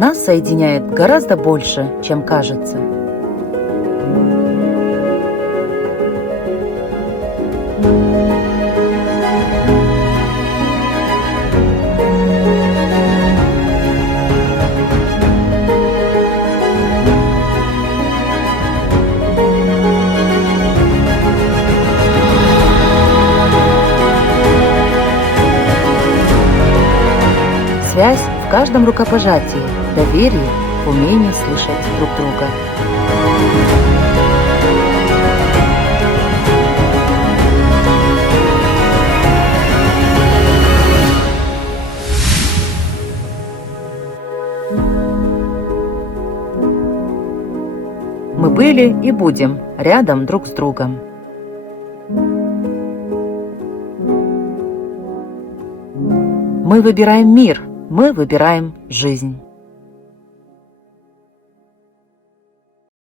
Нас соединяет гораздо больше, чем кажется. Связь в каждом рукопожатии, доверие, умение слышать друг друга. Мы были и будем рядом друг с другом. Мы выбираем мир, мы выбираем жизнь.